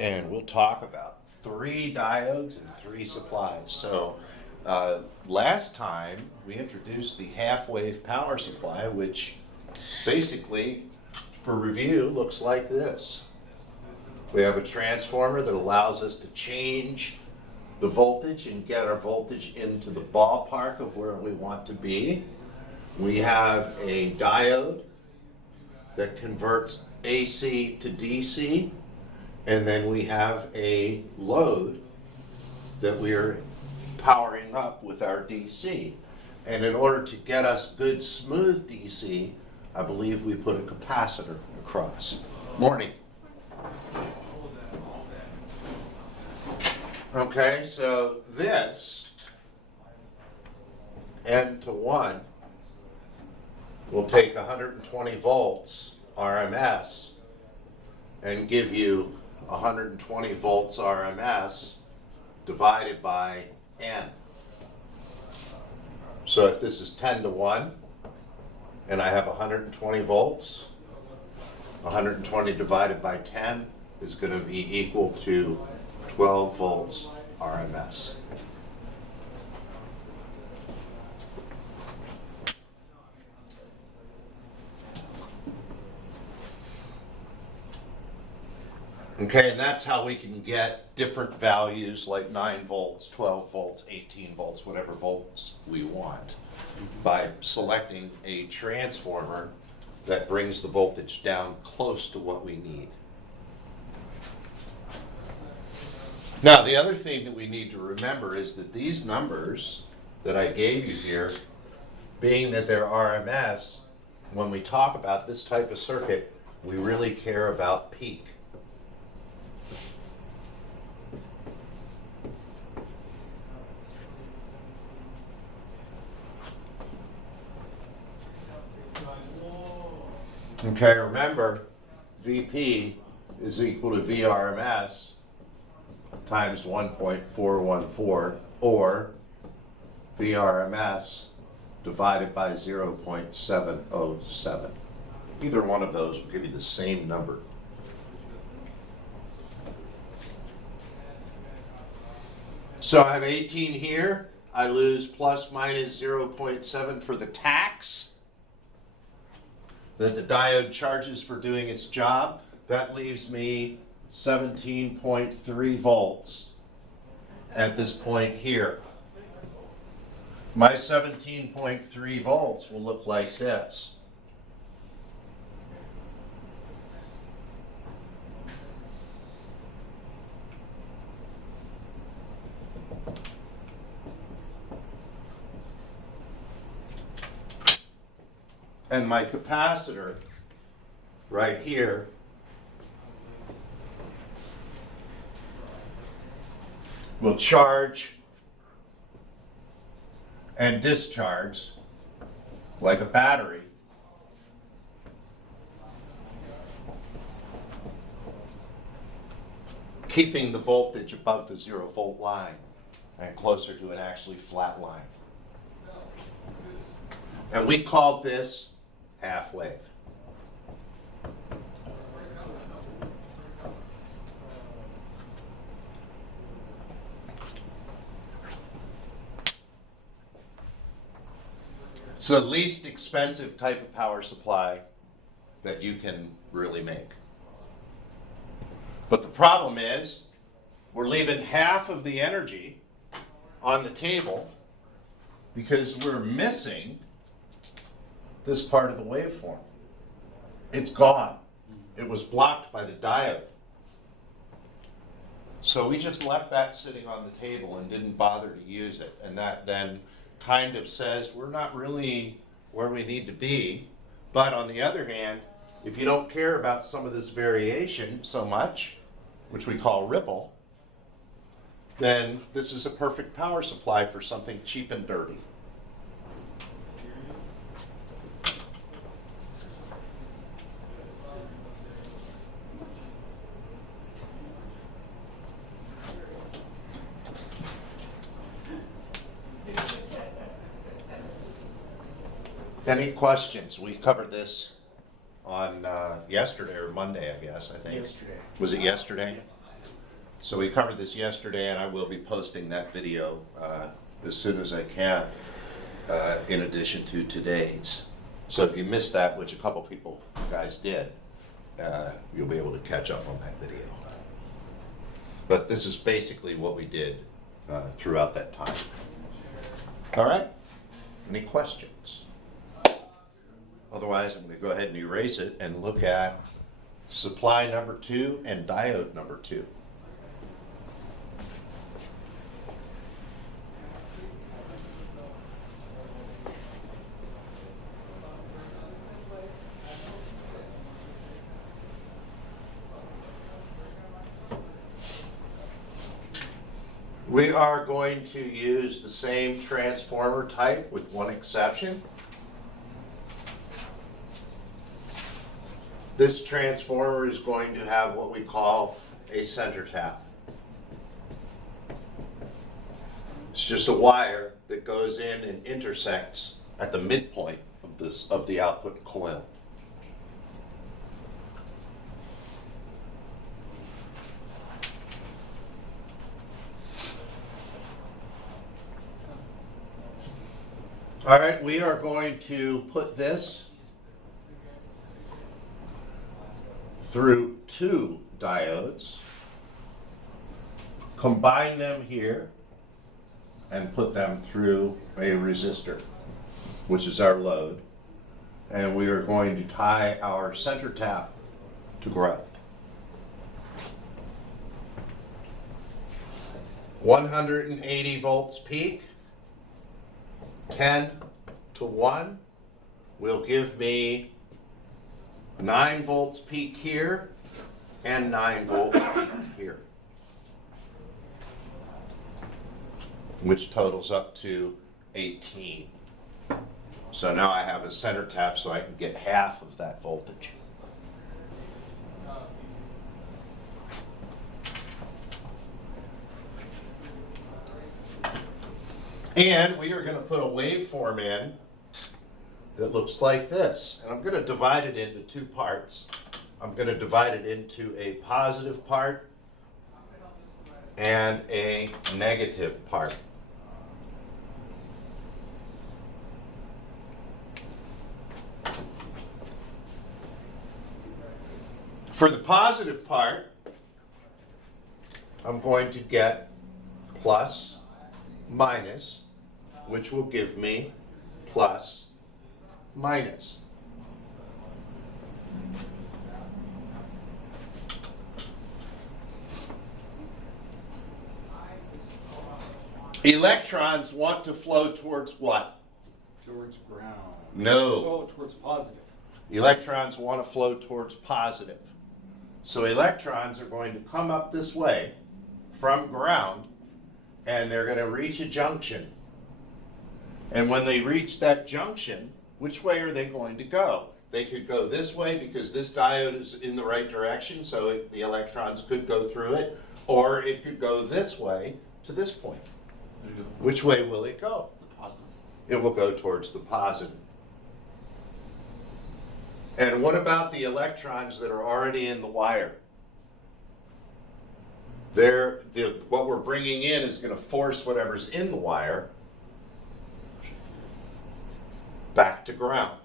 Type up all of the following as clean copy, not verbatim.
and we'll talk about 3 diodes and 3 supplies. So last time we introduced the half-wave power supply, which basically, for review, looks like this. We have a transformer that allows us to change the voltage and get our voltage into the ballpark of where we want to be. We have a diode that converts AC to DC, and then we have a load that we're powering up with our DC. And in order to get us good, smooth DC, I believe we put a capacitor across. Morning. Okay, so this N to 1 will take 120 volts RMS and give you 120 volts RMS divided by N. So if this is 10 to 1 and I have 120 volts, 120 divided by 10 is going to be equal to 12 volts RMS. Okay, and that's how we can get different values like 9 volts, 12 volts, 18 volts, whatever volts we want, by selecting a transformer that brings the voltage down close to what we need. Now, the other thing that we need to remember is that these numbers that I gave you here, being that they're RMS, when we talk about this type of circuit, we really care about peak. Okay, remember, VP is equal to VRMS times 1.414, or VRMS divided by 0.707. Either one of those will give you the same number. So I have 18 here. I lose plus minus 0.7 for the tax that the diode charges for doing its job. That leaves me 17.3 volts at this point here. My 17.3 volts will look like this. And my capacitor right here will charge and discharge like a battery, keeping the voltage above the 0-volt line and closer to an actually flat line. And we called this half wave. It's the least expensive type of power supply that you can really make. But the problem is, we're leaving half of the energy on the table because we're missing this part of the waveform. It's gone. It was blocked by the diode. So we just left that sitting on the table and didn't bother to use it. And that then kind of says we're not really where we need to be. But on the other hand, if you don't care about some of this variation so much, which we call ripple, then this is a perfect power supply for something cheap and dirty. Any questions? We covered this on yesterday or Monday, I guess, I think. Yesterday. Was it yesterday? So we covered this yesterday, and I will be posting that video as soon as I can, in addition to today's. So if you missed that, which a couple people, guys did, you'll be able to catch up on that video. But this is basically what we did throughout that time. All right? Any questions? Otherwise, I'm going to go ahead and erase it and look at supply number 2 and diode number 2. We are going to use the same transformer type with one exception. This transformer is going to have what we call a center tap. It's just a wire that goes in and intersects at the midpoint of the output coil. All right, we are going to put this through 2 diodes, combine them here, and put them through a resistor, which is our load. And we are going to tie our center tap to ground. 180 volts peak. 10 to 1 will give me 9 volts peak here and 9 volts peak here, which totals up to 18. So now I have a center tap so I can get half of that voltage. And we are going to put a waveform in that looks like this. And I'm going to divide it into 2 parts. I'm going to divide it into a positive part and a negative part. For the positive part, I'm going to get plus, minus, which will give me plus, minus. Electrons want to flow towards what? Towards ground. No. Oh, towards positive. Electrons want to flow towards positive. So electrons are going to come up this way from ground, and they're going to reach a junction. And when they reach that junction, which way are they going to go? They could go this way because this diode is in the right direction, so the electrons could go through it, or it could go this way to this point. Which way will it go? The positive. It will go towards the positive. And what about the electrons that are already in the wire? What we're bringing in is going to force whatever's in the wire back to ground.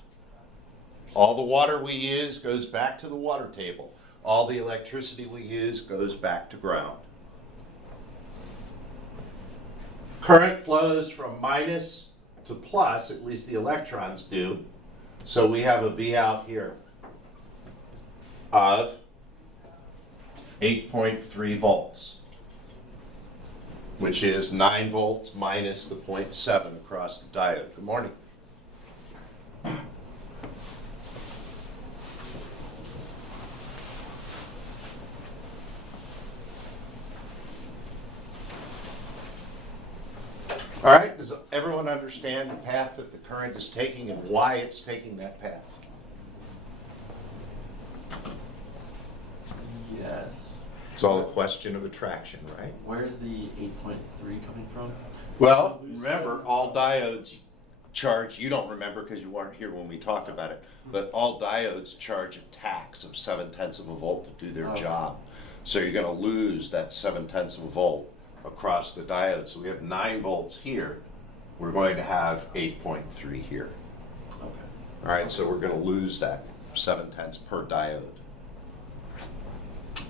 All the water we use goes back to the water table. All the electricity we use goes back to ground. Current flows from minus to plus, at least the electrons do. So we have a V out here of 8.3 volts, which is 9 volts minus the 0.7 across the diode. Good morning. All right, does everyone understand the path that the current is taking and why it's taking that path? Yes. It's all a question of attraction, right? Where's the 8.3 coming from? Well, remember, all diodes charge, you don't remember because you weren't here when we talked about it, but all diodes charge a tax of 0.7 of a volt to do their job. So you're going to lose that 7/10 of a volt across the diode. So we have 9 volts here. We're going to have 8.3 here. Okay. All right, so we're going to lose that 7/10 per diode.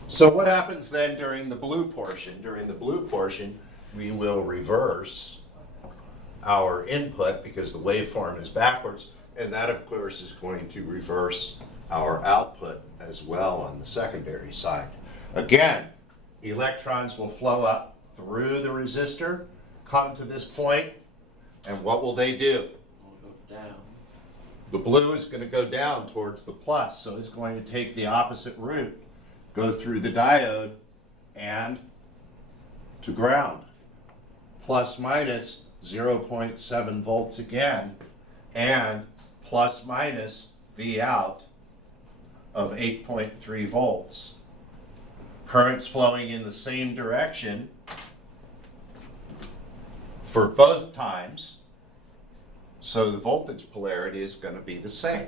So what happens then during the blue portion? During the blue portion, we will reverse our input because the waveform is backwards, and that of course is going to reverse our output as well on the secondary side. Again, electrons will flow up through the resistor, come to this point, and what will they do? We'll go down. The blue is going to go down towards the plus, so it's going to take the opposite route, go through the diode and to ground. Plus minus 0.7 volts again, and plus minus V out of 8.3 volts. Currents flowing in the same direction for both times, so the voltage polarity is going to be the same.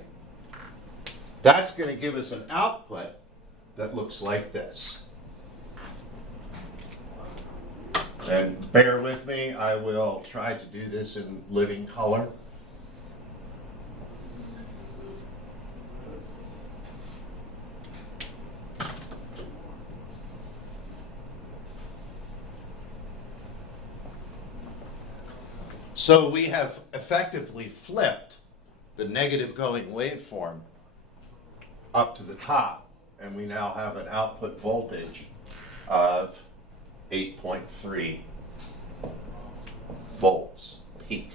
That's going to give us an output that looks like this. And bear with me, I will try to do this in living color. So we have effectively flipped the negative going waveform up to the top, and we now have an output voltage of 8.3 volts peak.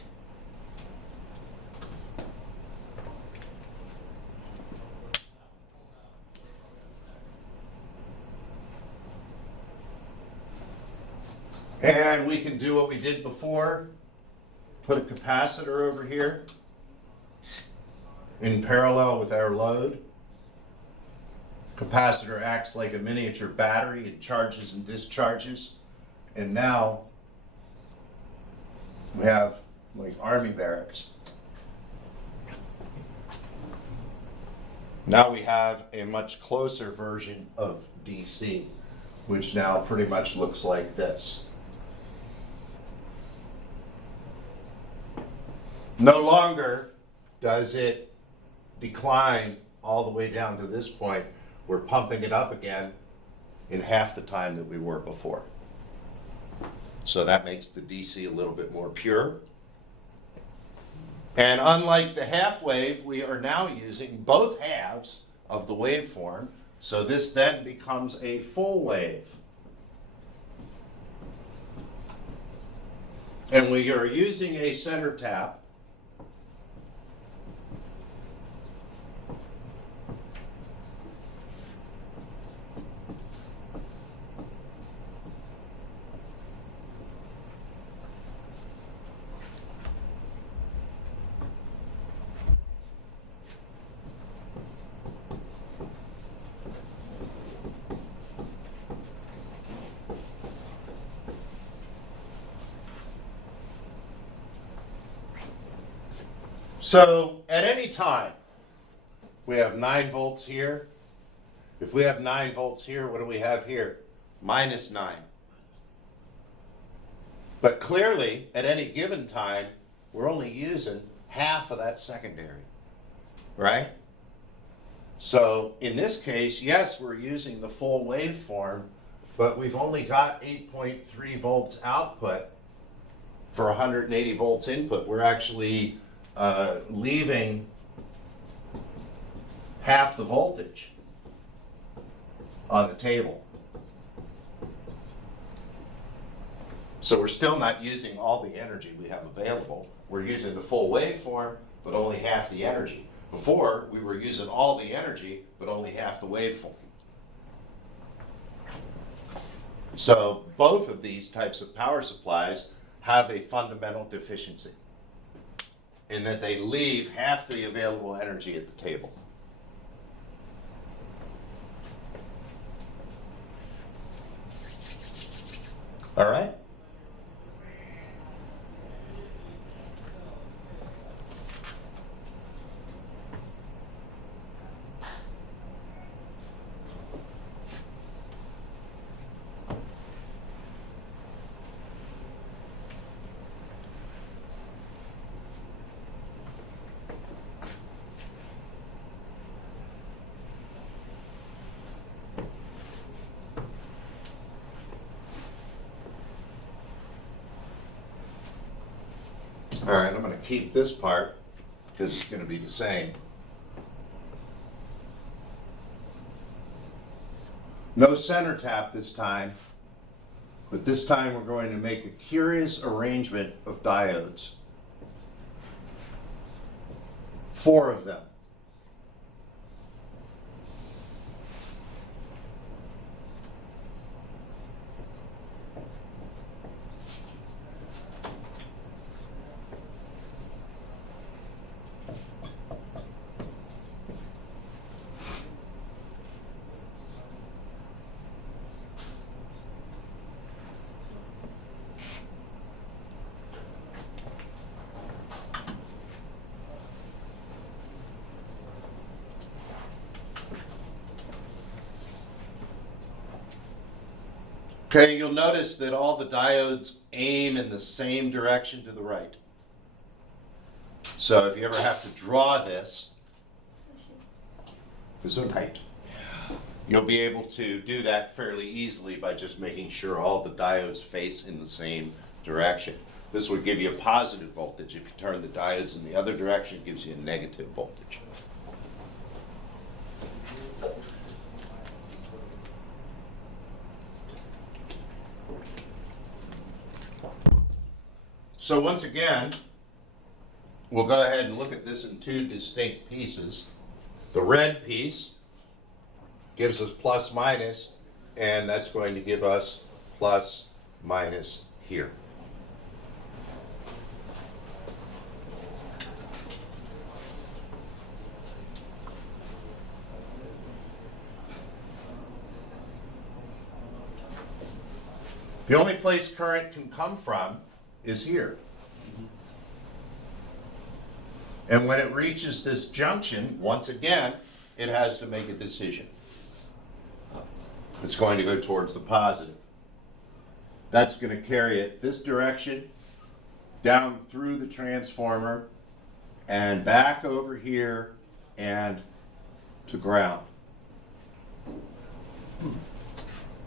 And we can do what we did before, put a capacitor over here in parallel with our load. Capacitor acts like a miniature battery. It charges and discharges. And now we have like army barracks. Now we have a much closer version of DC, which now pretty much looks like this. No longer does it decline all the way down to this point. We're pumping it up again in half the time that we were before. So that makes the DC a little bit more pure. And unlike the half wave, we are now using both halves of the waveform. So this then becomes a full wave. And we are using a center tap. So at any time, we have 9 volts here. If we have 9 volts here, what do we have here? Minus 9. But clearly, at any given time, we're only using half of that secondary, right? So in this case, yes, we're using the full waveform, but we've only got 8.3 volts output for 180 volts input. We're actually leaving half the voltage on the table. So we're still not using all the energy we have available. We're using the full waveform, but only half the energy. Before, we were using all the energy, but only half the waveform. So both of these types of power supplies have a fundamental deficiency in that they leave half the available energy at the table. All right? keep this part because it's going to be the same. No center tap this time, but this time we're going to make a curious arrangement of diodes. 4 of them. Okay, you'll notice that all the diodes aim in the same direction to the right. So if you ever have to draw this, you'll be able to do that fairly easily by just making sure all the diodes face in the same direction. This would give you a positive voltage. If you turn the diodes in the other direction, it gives you a negative voltage. So once again, we'll go ahead and look at this in 2 distinct pieces. The red piece gives us plus minus, and that's going to give us plus minus here. The only place current can come from is here. And when it reaches this junction, once again, it has to make a decision. It's going to go towards the positive. That's going to carry it this direction, down through the transformer, and back over here, and to ground.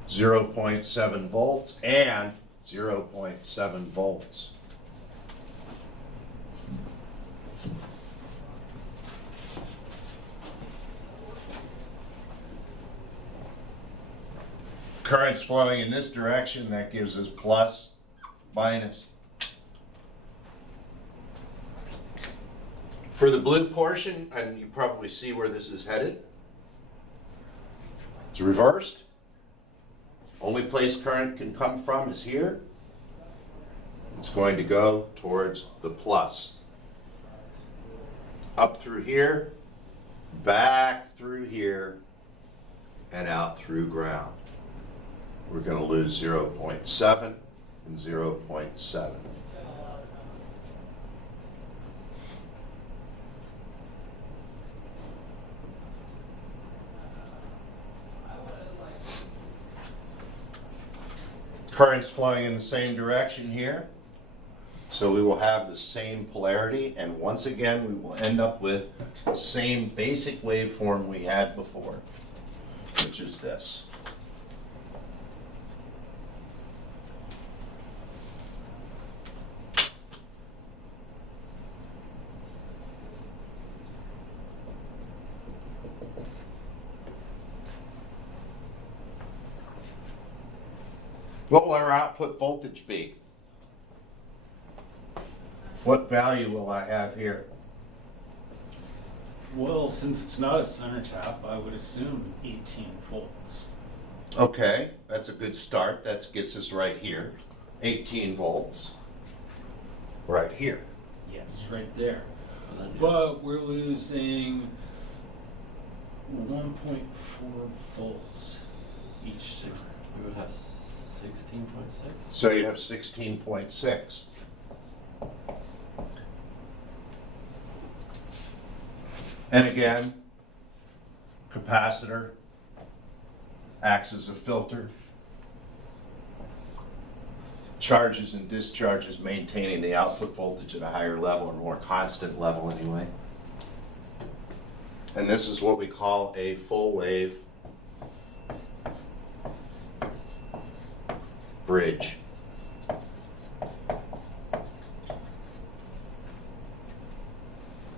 0.7 volts and 0.7 volts. Current's flowing in this direction, that gives us plus, minus. For the blue portion, and you probably see where this is headed, it's reversed. Only place current can come from is here. It's going to go towards the plus. Up through here, back through here, and out through ground. We're going to lose 0.7 and 0.7. Current's flowing in the same direction here, so we will have the same polarity, and once again we will end up with the same basic waveform we had before, which is this. What will our output voltage be? What value will I have here? Well, since it's not a center tap, I would assume 18 volts. Okay, that's a good start. That gets us right here. 18 volts. Right here. Yes, right there. What would that do? But we're losing 1.4 volts each signal. We would have 16.6. So you'd have 16.6. And again, capacitor acts as a filter, charges and discharges, maintaining the output voltage at a higher level, or more constant level anyway. And this is what we call a full wave bridge.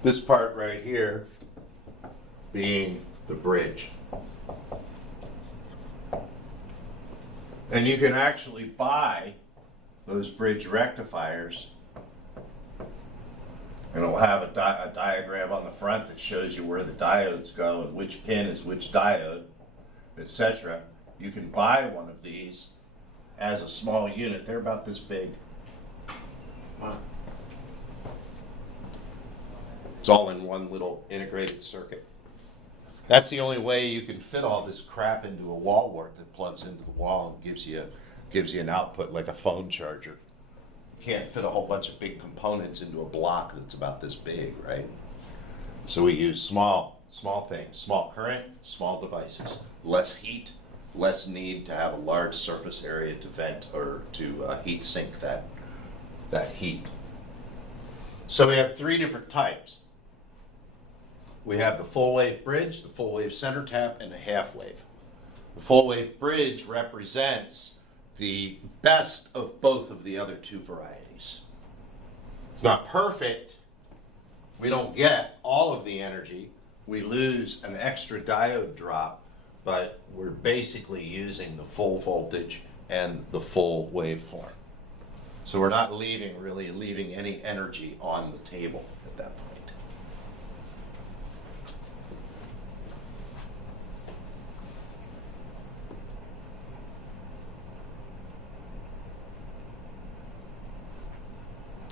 This part right here being the bridge. And you can actually buy those bridge rectifiers, and it'll have a diagram on the front that shows you where the diodes go and which pin is which diode, etc. You can buy one of these as a small unit. They're about this big. Wow. It's all in one little integrated circuit. That's the only way you can fit all this crap into a wall wart that plugs into the wall and gives you an output like a phone charger. You can't fit a whole bunch of big components into a block that's about this big, right? So we use small things, small current, small devices, less heat, less need to have a large surface area to vent or to heat sink that heat. So we have three different types. We have the full wave bridge, the full wave center tap, and the half wave. The full wave bridge represents the best of both of the other two varieties. It's not perfect. We don't get all of the energy. We lose an extra diode drop, but we're basically using the full voltage and the full waveform. So we're not really leaving any energy on the table at that point.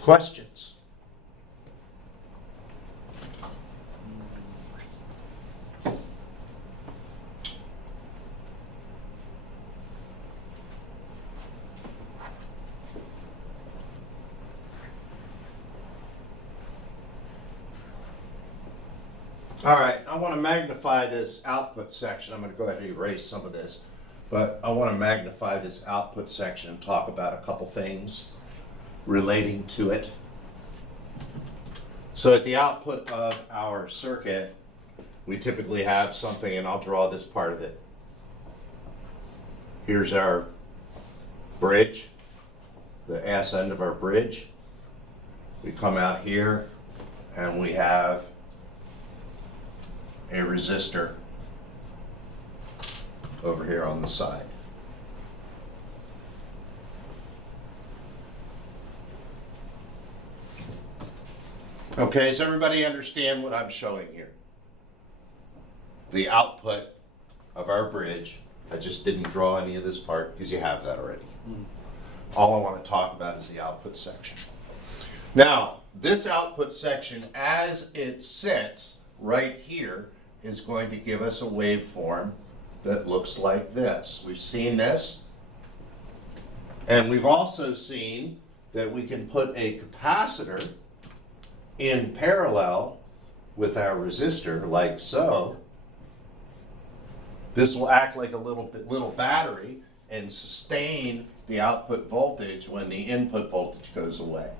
Questions? All right, I want to magnify this output section. I'm going to go ahead and erase some of this, but I want to magnify this output section and talk about a couple things relating to it. So at the output of our circuit, we typically have something, and I'll draw this part of it. Here's our bridge, the ass end of our bridge. We come out here and we have a resistor over here on the side. Okay, does everybody understand what I'm showing here? The output of our bridge. I just didn't draw any of this part because you have that already. All I want to talk about is the output section. Now, this output section, as it sits right here, is going to give us a waveform that looks like this. We've seen this, and we've also seen that we can put a capacitor in parallel with our resistor, like so. This will act like a little battery and sustain the output voltage when the input voltage goes away.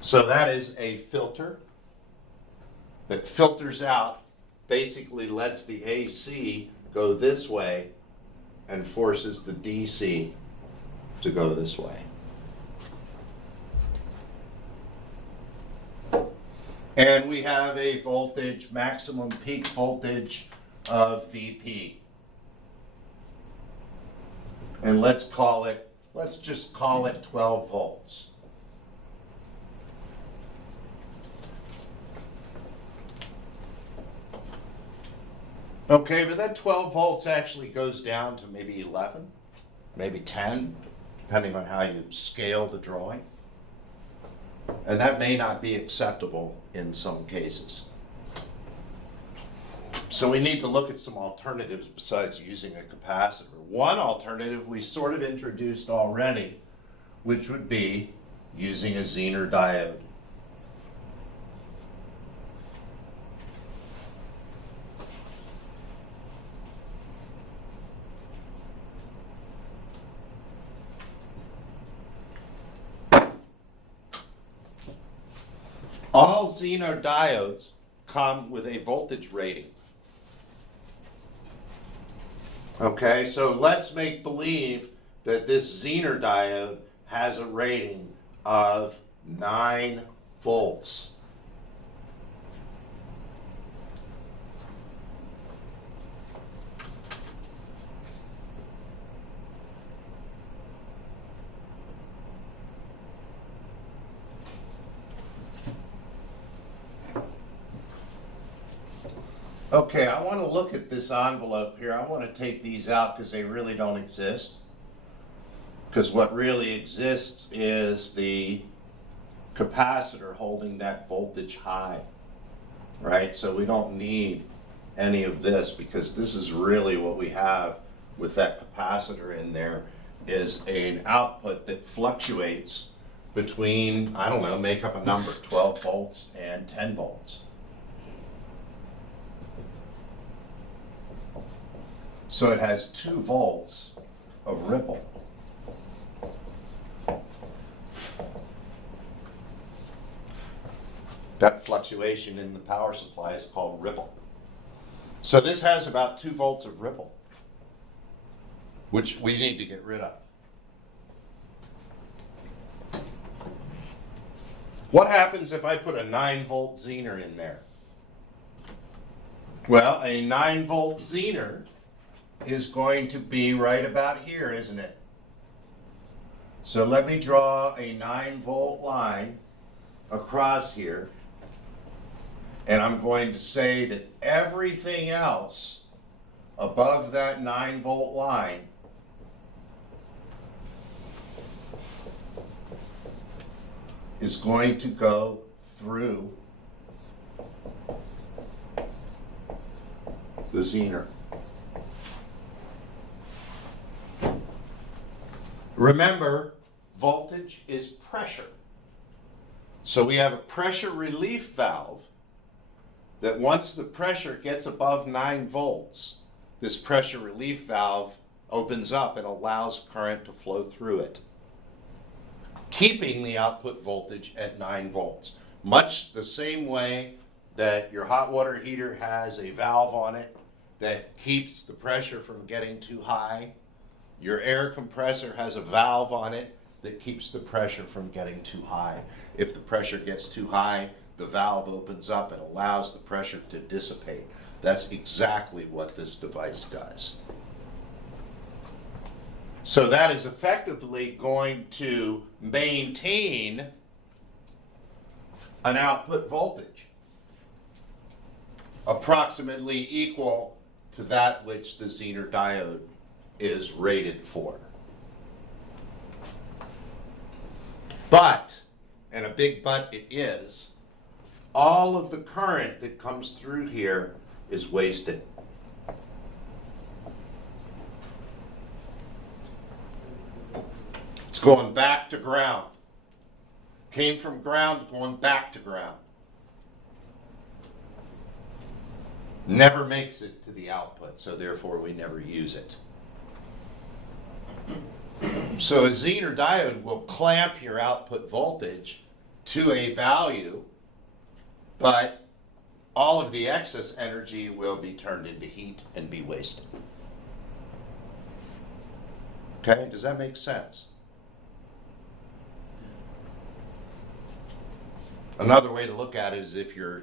So that is a filter that filters out, basically lets the AC go this way and forces the DC to go this way. And we have a voltage, maximum peak voltage of VP. And let's just call it 12 volts. Okay, but that 12 volts actually goes down to maybe 11, maybe 10, depending on how you scale the drawing. And that may not be acceptable in some cases. So we need to look at some alternatives besides using a capacitor. One alternative we sort of introduced already, which would be using a Zener diode. All Zener diodes come with a voltage rating. Okay, so let's make believe that this Zener diode has a rating of 9 volts. Okay, I want to look at this envelope here. I want to take these out because they really don't exist. Because what really exists is the capacitor holding that voltage high, right? So we don't need any of this because this is really what we have with that capacitor in there is an output that fluctuates between, I don't know, make up a number, 12 volts and 10 volts. So it has 2 volts of ripple. That fluctuation in the power supply is called ripple. So this has about 2 volts of ripple, which we need to get rid of. What happens if I put a 9-volt Zener in there? Well, a 9-volt Zener is going to be right about here, isn't it? So let me draw a 9-volt line across here, and I'm going to say that everything else above that 9-volt line is going to go through the Zener. Remember, voltage is pressure. So we have a pressure relief valve that once the pressure gets above 9 volts, this pressure relief valve opens up and allows current to flow through it, keeping the output voltage at 9 volts. Much the same way that your hot water heater has a valve on it that keeps the pressure from getting too high. Your air compressor has a valve on it that keeps the pressure from getting too high. If the pressure gets too high, the valve opens up and allows the pressure to dissipate. That's exactly what this device does. So that is effectively going to maintain an output voltage approximately equal to that which the Zener diode is rated for. But, and a big but it is, all of the current that comes through here is wasted. It's going back to ground. Came from ground, going back to ground. Never makes it to the output, so therefore we never use it. So a Zener diode will clamp your output voltage to a value, but all of the excess energy will be turned into heat and be wasted. Okay, does that make sense? Another way to look at it is if your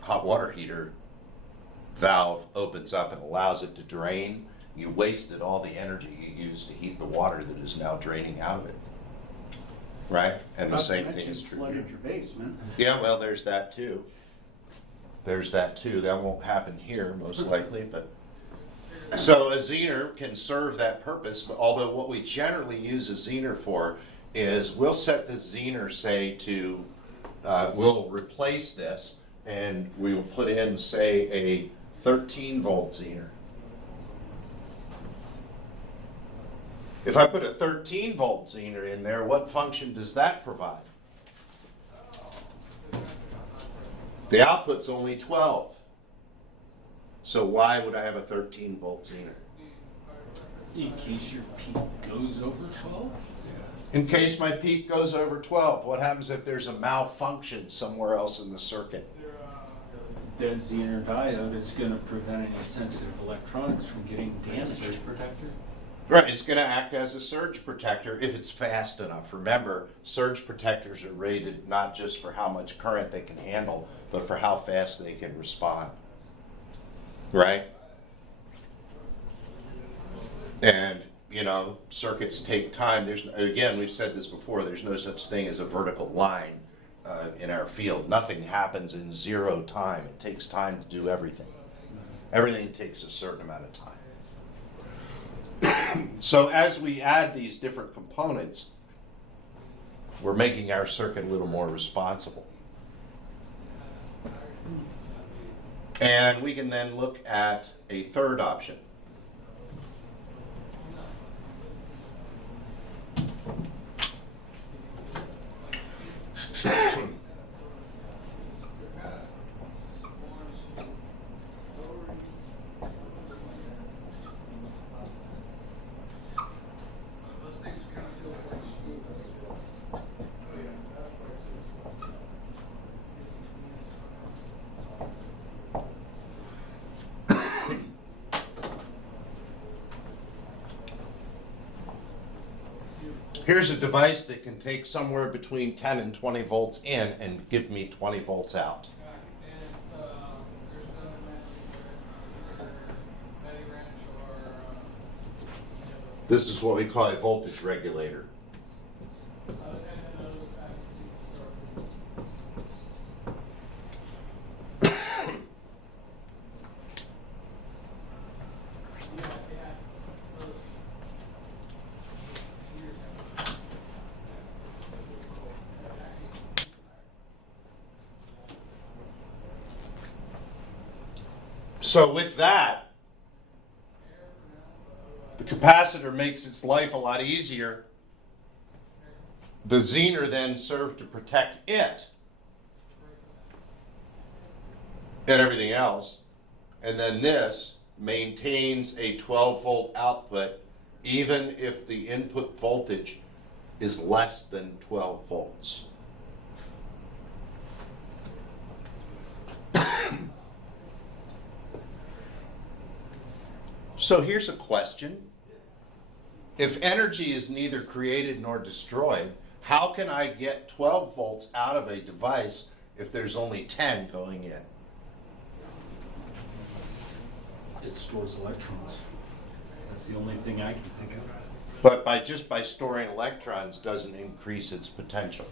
hot water heater valve opens up and allows it to drain, you wasted all the energy you used to heat the water that is now draining out of it. Right? And the same thing is true. Flooded your basement. Yeah, well, there's that too. There's that too. That won't happen here, most likely, but. So a Zener can serve that purpose, although what we generally use a Zener for is we'll set the Zener, say, to, we'll replace this, and we'll put in, say, a 13-volt Zener. If I put a 13-volt Zener in there, what function does that provide? The output's only 12. So why would I have a 13-volt Zener? In case your peak goes over 12? In case my peak goes over 12, what happens if there's a malfunction somewhere else in the circuit? The Zener diode is going to prevent any sensitive electronics from getting damaged. Surge protector? Right, it's gonna act as a surge protector if it's fast enough. Remember, surge protectors are rated not just for how much current they can handle, but for how fast they can respond. Right? And, circuits take time. Again, we've said this before, there's no such thing as a vertical line in our field. Nothing happens in 0 time. It takes time to do everything. Everything takes a certain amount of time. So as we add these different components, we're making our circuit a little more responsible. And we can then look at a third option. Here's a device that can take somewhere between 10 and 20 volts in and give me 20 volts out. This is what we call a voltage regulator. So with that, the capacitor makes its life a lot easier. The Zener then served to protect it and everything else. And then this maintains a 12 volt output even if the input voltage is less than 12 volts. So here's a question. If energy is neither created nor destroyed, how can I get 12 volts out of a device if there's only 10 going in? It stores electrons. That's the only thing I can think of. But by storing electrons doesn't increase its potential.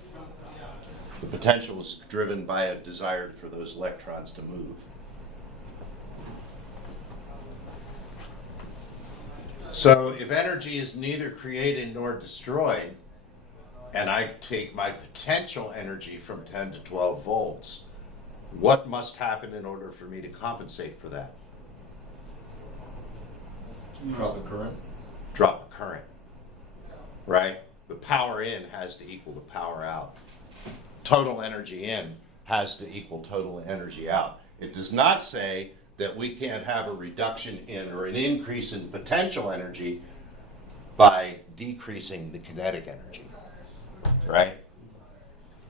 The potential is driven by a desire for those electrons to move. So if energy is neither created nor destroyed, and I take my potential energy from 10 to 12 volts, what must happen in order for me to compensate for that? Drop the current. Drop the current, right? The power in has to equal the power out. Total energy in has to equal total energy out. It does not say that we can't have a reduction in or an increase in potential energy by decreasing the kinetic energy, right?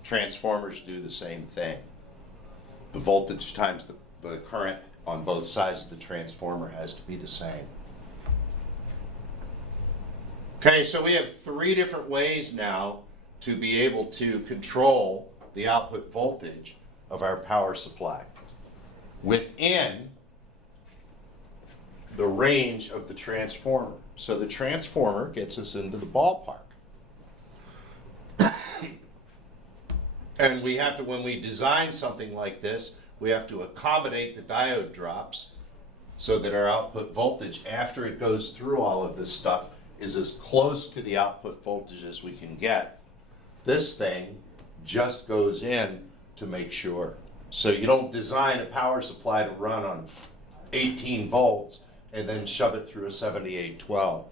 Transformers do the same thing. The voltage times the current on both sides of the transformer has to be the same. Okay, so we have 3 different ways now to be able to control the output voltage of our power supply within the range of the transformer. So the transformer gets us into the ballpark. And we have to, when we design something like this, we have to accommodate the diode drops so that our output voltage, after it goes through all of this stuff, is as close to the output voltage as we can get. This thing just goes in to make sure. So you don't design a power supply to run on 18 volts and then shove it through a 7812.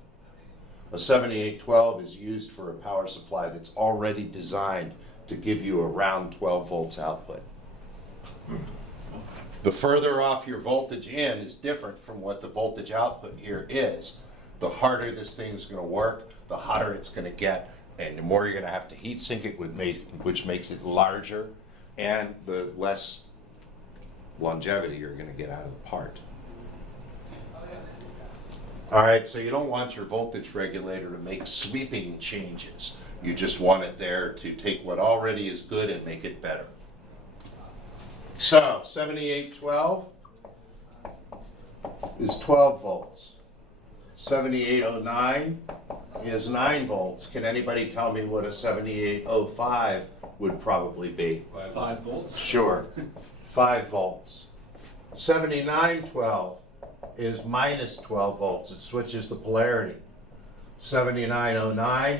A 7812 is used for a power supply that's already designed to give you around 12 volts output. The further off your voltage in is different from what the voltage output here is. The harder this thing's going to work, the hotter it's going to get, and the more you're going to have to heat sink it, which makes it larger, and the less longevity you're going to get out of the part. All right, so you don't want your voltage regulator to make sweeping changes. You just want it there to take what already is good and make it better. So 7812 is 12 volts. 7809 is 9 volts. Can anybody tell me what a 7805 would probably be? 5 volts. Sure, 5 volts. 7912 is minus 12 volts. It switches the polarity. 7909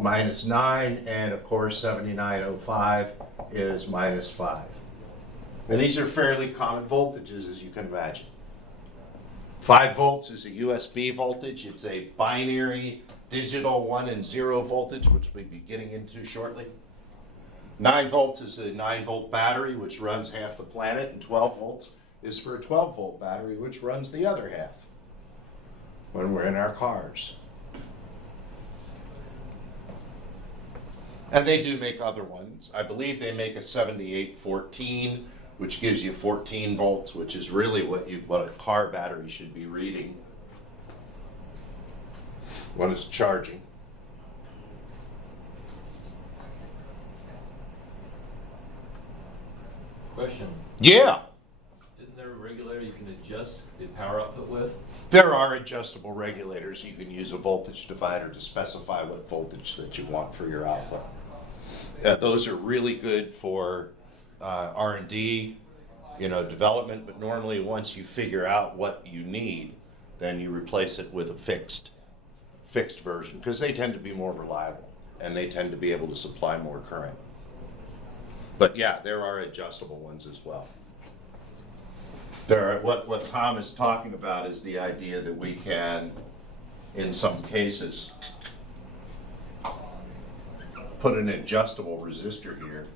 minus 9, and of course 7905 is minus 5. And these are fairly common voltages, as you can imagine. 5 volts is a USB voltage. It's a binary digital 1 and 0 voltage, which we'll be getting into shortly. 9 volts is a 9-volt battery, which runs half the planet, and 12 volts is for a 12-volt battery, which runs the other half when we're in our cars. And they do make other ones. I believe they make a 7814, which gives you 14 volts, which is really what a car battery should be reading when it's charging. Question, Yeah, isn't there a regulator you can adjust the power output with? there are adjustable regulators. You can use a voltage divider to specify what voltage that you want for your output. Those are really good for R&D, development, but normally once you figure out what you need, then you replace it with a fixed version, because they tend to be more reliable and they tend to be able to supply more current. But yeah, there are adjustable ones as well. What Tom is talking about is the idea that we can, in some cases, put an adjustable resistor here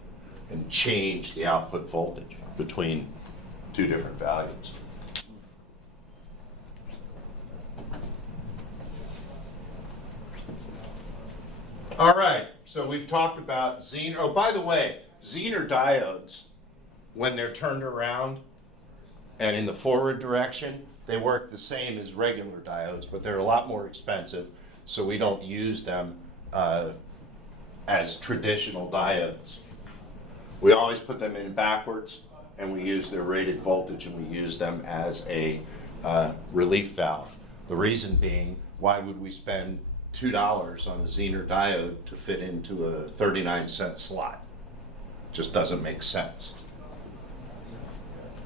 and change the output voltage between two different values. All right, so we've talked about Zener. Oh, by the way, Zener diodes, when they're turned around and in the forward direction, they work the same as regular diodes, but they're a lot more expensive, so we don't use them as traditional diodes. We always put them in backwards, and we use their rated voltage, and we use them as a relief valve. The reason being, why would we spend $2 on a Zener diode to fit into a 39-cent slot? Just doesn't make sense.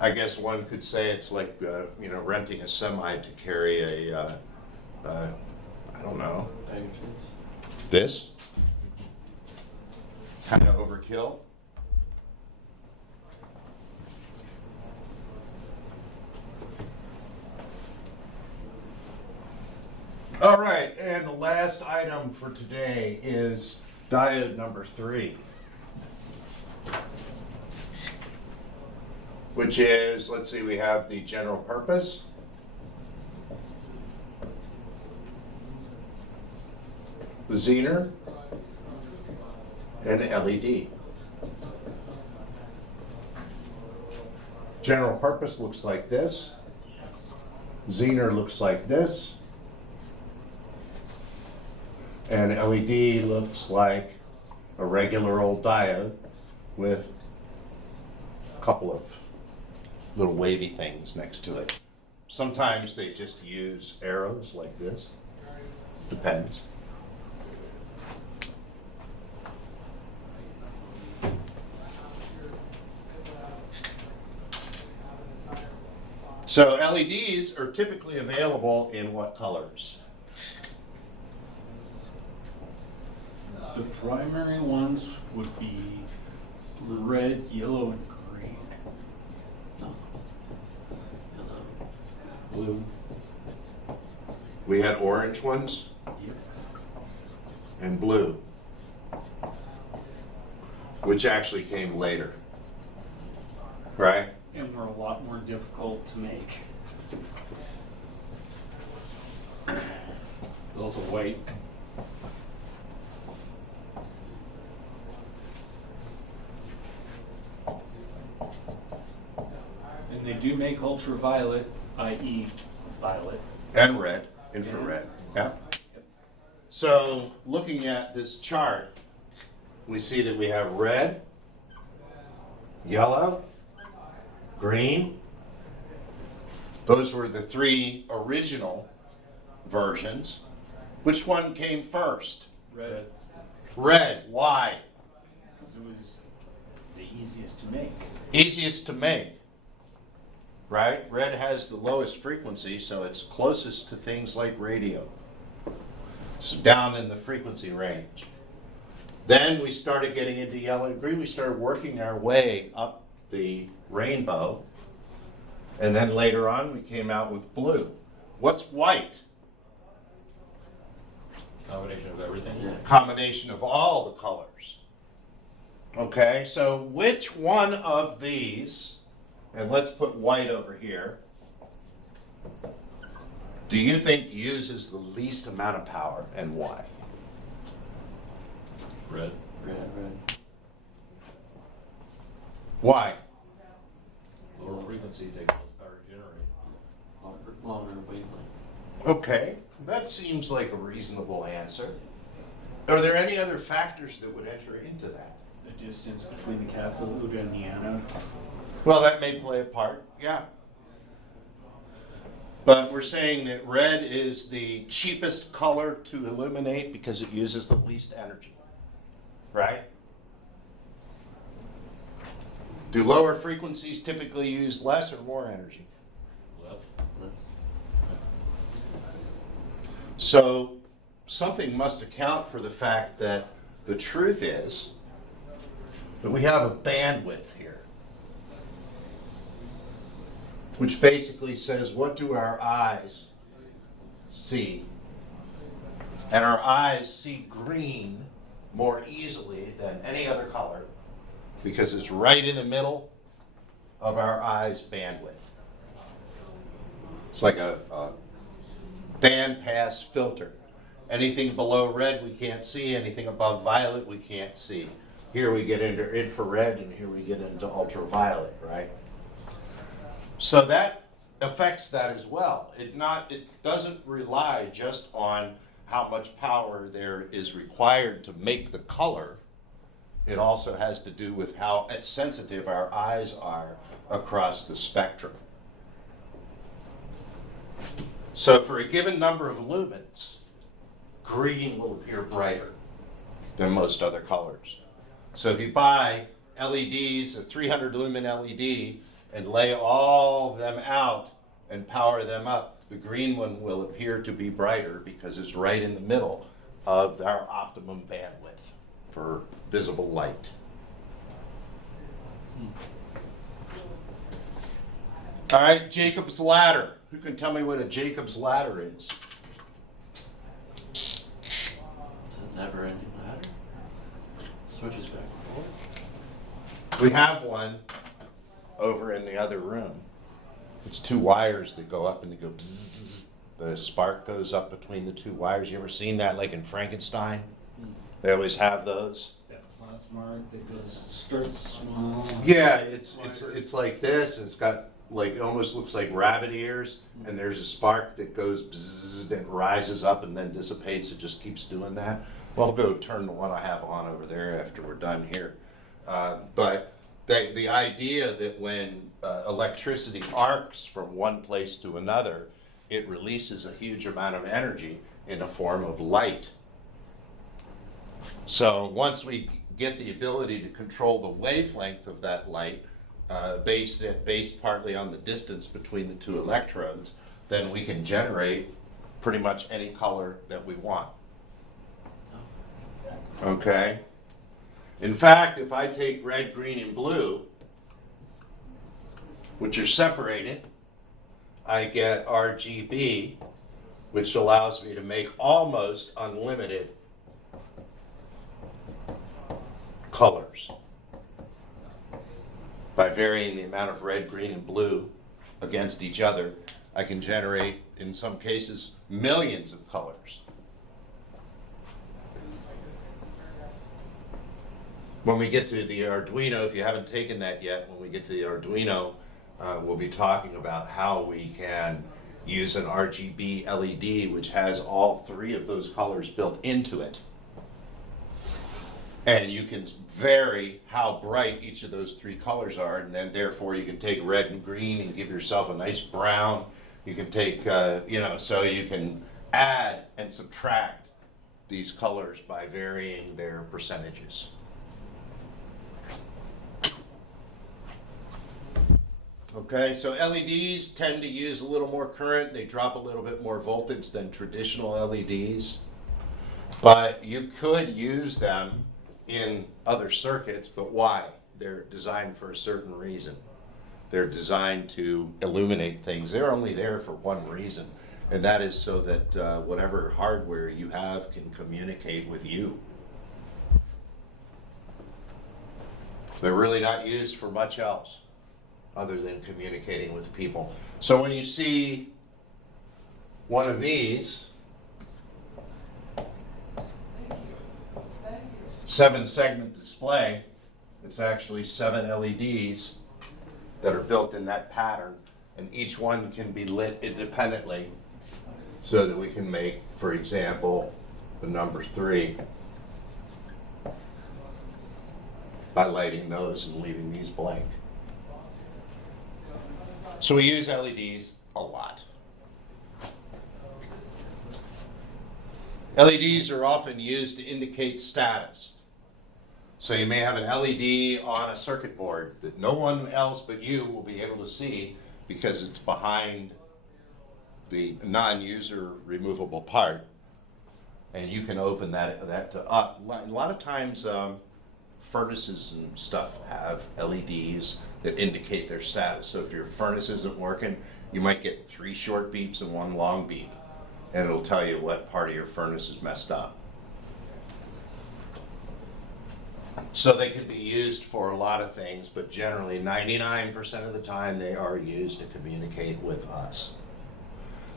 I guess one could say it's like renting a semi to carry a I don't know, this kind of overkill. All right, and the last item for today is diode number 3, which is, let's see, we have the general purpose, the Zener, and the LED. General purpose looks like this. Zener looks like this. And LED looks like a regular old diode with a couple of little wavy things next to it. Sometimes they just use arrows like this. Depends. So LEDs are typically available in what colors? The primary ones would be red, yellow, and green. Blue. We had orange ones Yep. and blue, which actually came later, right? And were a lot more difficult to make. Those are white. And they do make ultraviolet, i.e. violet, And red, infrared, yeah. So looking at this chart, we see that we have red, yellow, green. Those were the three original versions. Which one came first? Red. Red. Why? Because it was the easiest to make. Easiest to make. Right? Red has the lowest frequency, so it's closest to things like radio. It's down in the frequency range. Then we started getting into yellow and green. We started working our way up the rainbow. And then later on, we came out with blue. What's white? Combination of everything. Combination of all the colors. Okay, so which one of these, and let's put white over here, do you think uses the least amount of power and why? Red. Why? Lower frequency takes less power to generate. Longer wavelength. Okay, that seems like a reasonable answer. Are there any other factors that would enter into that? The distance between the cathode and the anode. Well, that may play a part, yeah. But we're saying that red is the cheapest color to illuminate because it uses the least energy, right? Do lower frequencies typically use less or more energy? Left. So something must account for the fact that the truth is that we have a bandwidth here, which basically says, what do our eyes see? And our eyes see green more easily than any other color because it's right in the middle of our eyes' bandwidth. It's like a bandpass filter. Anything below red we can't see, anything above violet we can't see. Here we get into infrared and here we get into ultraviolet, right? So that affects that as well. It doesn't rely just on how much power there is required to make the color. It also has to do with how sensitive our eyes are across the spectrum. So for a given number of lumens, green will appear brighter than most other colors. So if you buy LEDs, a 300 lumen LED, and lay all of them out and power them up, the green one will appear to be brighter because it's right in the middle of our optimum bandwidth for visible light. All right, Jacob's ladder. Who can tell me what a Jacob's ladder is? It's a never-ending ladder. Switches back and forth. We have one over in the other room. It's two wires that go up and they go bzzz. The spark goes up between the two wires. You ever seen that like in Frankenstein? They always have those. That plasma that goes, starts small. Yeah, it's like this. And it's got like, it almost looks like rabbit ears, and there's a spark that goes bzzz and rises up and then dissipates. It just keeps doing that. Well, I'll go turn the one I have on over there after we're done here. But the idea that when electricity arcs from one place to another, it releases a huge amount of energy in the form of light. So once we get the ability to control the wavelength of that light, based partly on the distance between the two electrodes, then we can generate pretty much any color that we want. Okay? In fact, if I take red, green, and blue, which are separated, I get RGB, which allows me to make almost unlimited colors. By varying the amount of red, green, and blue against each other, I can generate, in some cases, millions of colors. When we get to the Arduino, if you haven't taken that yet, when we get to the Arduino, we'll be talking about how we can use an RGB LED, which has all three of those colors built into it. And you can vary how bright each of those three colors are, and then therefore you can take red and green and give yourself a nice brown. You can take, so you can add and subtract these colors by varying their percentages. Okay, so LEDs tend to use a little more current. They drop a little bit more voltage than traditional LEDs. But you could use them in other circuits, but why? They're designed for a certain reason. They're designed to illuminate things. They're only there for one reason, and that is so that whatever hardware you have can communicate with you. They're really not used for much else other than communicating with people. So when you see one of these 7-segment display, it's actually 7 LEDs that are built in that pattern, and each one can be lit independently so that we can make, for example, the number 3 by lighting those and leaving these blank. So we use LEDs a lot. LEDs are often used to indicate status. So you may have an LED on a circuit board that no one else but you will be able to see because it's behind the non-user removable part. And you can open that up. A lot of times furnaces and stuff have LEDs that indicate their status. So if your furnace isn't working, you might get 3 short beeps and 1 long beep, and it'll tell you what part of your furnace is messed up. So they can be used for a lot of things, but generally 99% of the time they are used to communicate with us.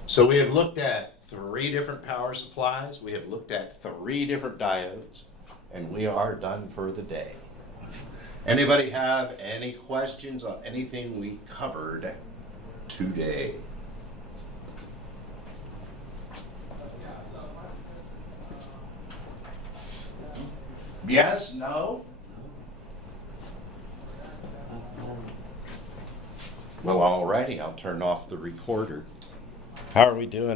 So we have looked at 3 different power supplies, we have looked at 3 different diodes, and we are done for the day. Anybody have any questions on anything we covered today? Yes? No? Well, alrighty, I'll turn off the recorder. How are we doing?